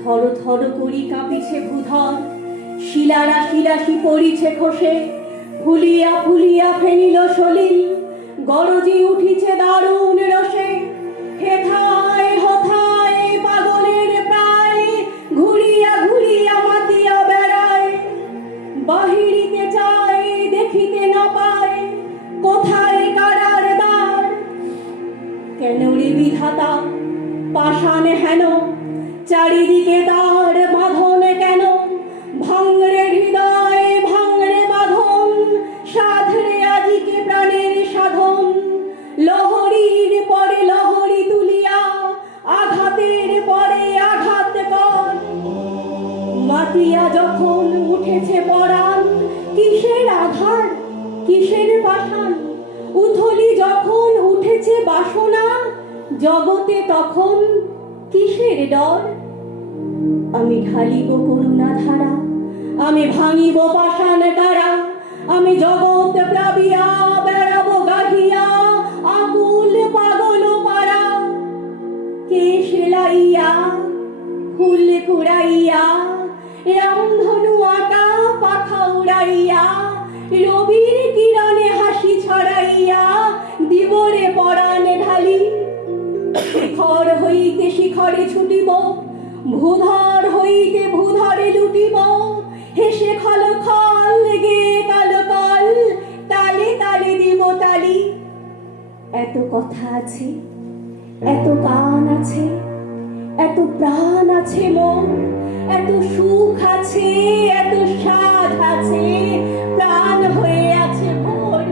থর থর করি কাঁপিছে ভূধর। শিলারা শিলাসি পড়িছে খসে ফুলিয়া ফুলিয়া ফেনিল সলিল। গরজি উঠিছে দারুণ রসে, হেথায় হথায় পাগলের প্রায়, ঘুরিয়া ঘুরিয়া মাতিয়া বেড়ায়। বাহিরিতে চায়, দেখিতে না পায়, কোথায় কারার দ্বার? কেন রে বিধাতা, পাষাণ হেন? চারিদিকে তার বাঁধন কেন? ভাঙরে হৃদয় ভাঙরে বাঁধন। সাধরে আজিকে প্রাণের সাধন। লহরীর পরে লহরী তুলিয়া, আঘাতের পরে আঘাত কর। মাতিয়া যখন উঠেছে পরাণ, কিসের আধার? কিসের পাষাণ উথলি যখন উঠেছে বাসনা, জগতে তখন কিসের ডর? আমি ঢালিব করুণা ধারা আমি ভাঙিব পাষাণ কারা আমি জগৎ প্লাবিয়া, বেড়াবো গাহিয়া, আকুল পাগল পারা কে সেলাইয়া, ফুল কুড়াইয়া রামধনু আঁকা পাখা উড়াইয়া, রবির কিরণে হাসি ছড়াইয়া, দিবরে পরাণে ঢালি। শিখর হইতে শিখরে ছুটিব, ভূধর হইতে ভূধরে লুটিব। হেসে খল খল গে কাল কল, তালে তালে দিব তালি। এত কথা আছে, এত গান আছে, এত প্রাণ আছে মন, এত সুখ আছে, এত স্বাদ আছে, প্রাণ হয়ে আছে ভোর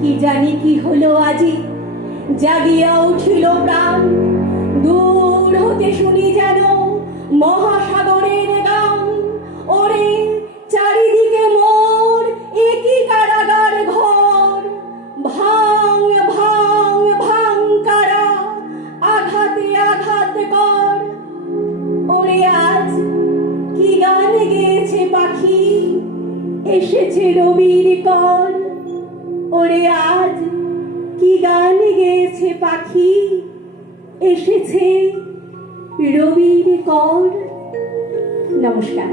কি জানি কি হলো আজি? জাগিয়া উঠিল প্রাণ। দূর হতে শুনি যেন মহাসাগরের গান। ওরে, চারিদিকে মোর একই কারাগার ঘর। ভাঙ ভাঙ ভাঙ কারা, আঘাতে আঘাত কর। ওরে, আজ কি গান গেয়েছে পাখি? এসেছে রবির কর ওরে, আজ কি গান গেয়েছে পাখি এসেছে রবির কর নমস্কার।